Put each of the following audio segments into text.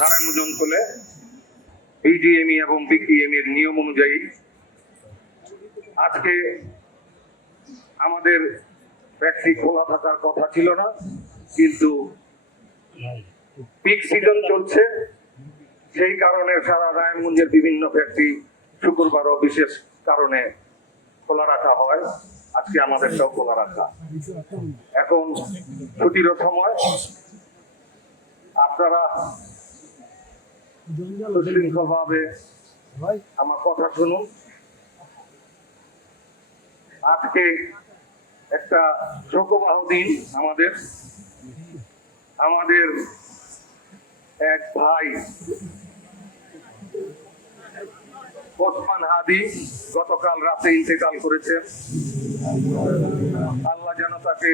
নারায়ণগঞ্জ অঞ্চলে বিজিএমই এবং বিকেএমই এর নিয়ম অনুযায়ী আজকে আমাদের ফ্যাক্টরি খোলা থাকার কথা ছিল না, কিন্তু পিক সিজন চলছে, সেই কারণে সারা নারায়ণগঞ্জের বিভিন্ন ফ্যাক্টরি শুক্রবারও বিশেষ কারণে খোলা রাখা হয়। আজকে আমাদেরটাও খোলা রাখা। এখন ছুটির সময় আপনারা সুশৃঙ্খলভাবে আমার কথা শুনুন। আজকে একটা শোকবাহ দিন। আমাদের এক ভাই ওসমান হাদি গতকাল রাতে ইন্তেকাল করেছেন। আল্লাহ যেন তাকে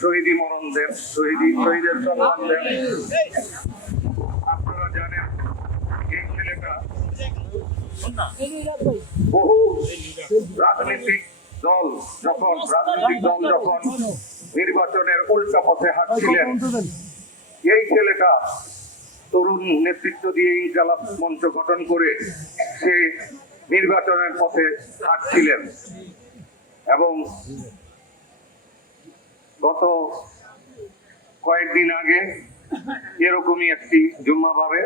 শহীদি মরণ দেন, শহীদের সম্মান দেন। আপনারা জানেন এই ছেলেটা বহু রাজনৈতিক দল যখন নির্বাচনের উল্টা পথে হাঁটছিলেন, এই ছেলেটা তরুণ নেতৃত্ব দিয়ে ইনকালাব মঞ্চ গঠন করে সে নির্বাচনের পথে হাঁটছিলেন। এবং গত কয়েকদিন আগে এরকমই একটি জুম্মাবারে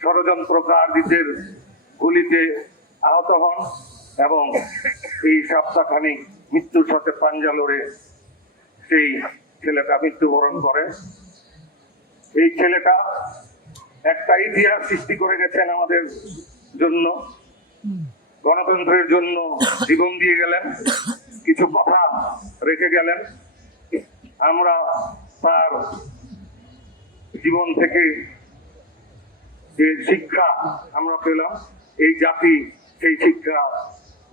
ষড়যন্ত্রকারীদের গুলিতে আহত হন এবং এই সপ্তাহখানিক মৃত্যুর সাথে পাঞ্জা লড়ে সেই ছেলেটা মৃত্যুবরণ করে। এই ছেলেটা একটা ইতিহাস সৃষ্টি করে গেছেন আমাদের জন্য, গণতন্ত্রের জন্য জীবন দিয়ে গেলেন, কিছু কথা রেখে গেলেন। আমরা তার জীবন থেকে যে শিক্ষা আমরা পেলাম, এই জাতি সেই শিক্ষা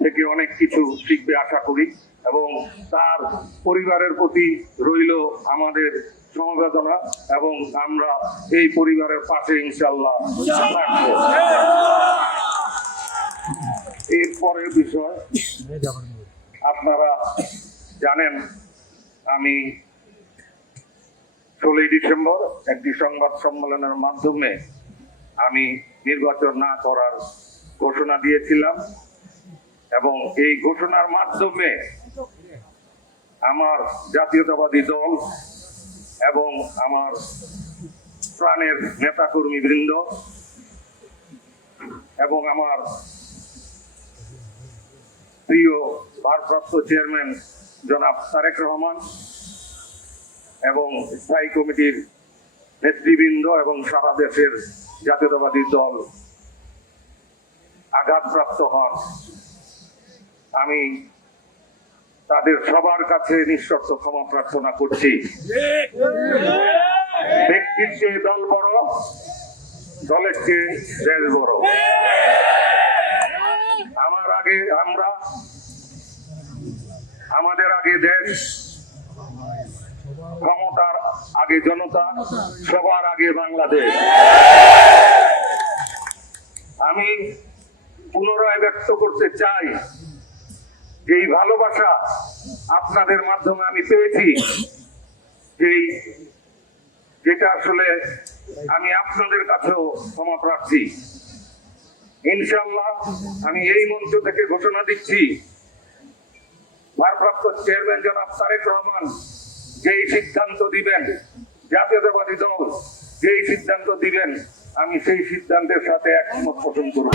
থেকে অনেক কিছু শিখবে আশা করি। এবং তার পরিবারের প্রতি রইল আমাদের সমবেদনা এবং আমরা এই পরিবারের পাশে ইনশাআল্লাহ থাকবো। এর পরের বিষয়, আপনারা জানেন আমি 16 ডিসেম্বর একটি সংবাদ সম্মেলনের মাধ্যমে আমি নির্বাচন না করার ঘোষণা দিয়েছিলাম এবং এই ঘোষণার মাধ্যমে আমার জাতীয়তাবাদী দল এবং আমার প্রাণের নেতাকর্মী বৃন্দ এবং আমার প্রিয় ভারপ্রাপ্ত চেয়ারম্যান জনাব তারেক রহমান এবং স্থায়ী কমিটির নেতৃবৃন্দ এবং সারা দেশের জাতীয়তাবাদী দল আঘাতপ্রাপ্ত হন। আমি তাদের সবার কাছে নিঃশর্ত ক্ষমা প্রার্থনা করছি। ব্যক্তির চেয়ে দল বড়, দলের চেয়ে দেশ বড়। আমাদের আগে দেশ, ক্ষমতার আগে জনতা, সবার আগে বাংলাদেশ। আমি পুনরায় ব্যক্ত করতে চাই এই ভালোবাসা আপনাদের মাধ্যমে আমি পেয়েছি, যেটা আসলে আমি আপনাদের কাছেও ক্ষমা প্রার্থী। ইনশাআল্লাহ আমি এই মঞ্চ থেকে ঘোষণা দিচ্ছি, ভারপ্রাপ্ত চেয়ারম্যান জনাব তারেক রহমান যেই সিদ্ধান্ত দিবেন, জাতীয়তাবাদী দল যেই সিদ্ধান্ত দিবেন, আমি সেই সিদ্ধান্তের সাথে একমত পোষণ করব।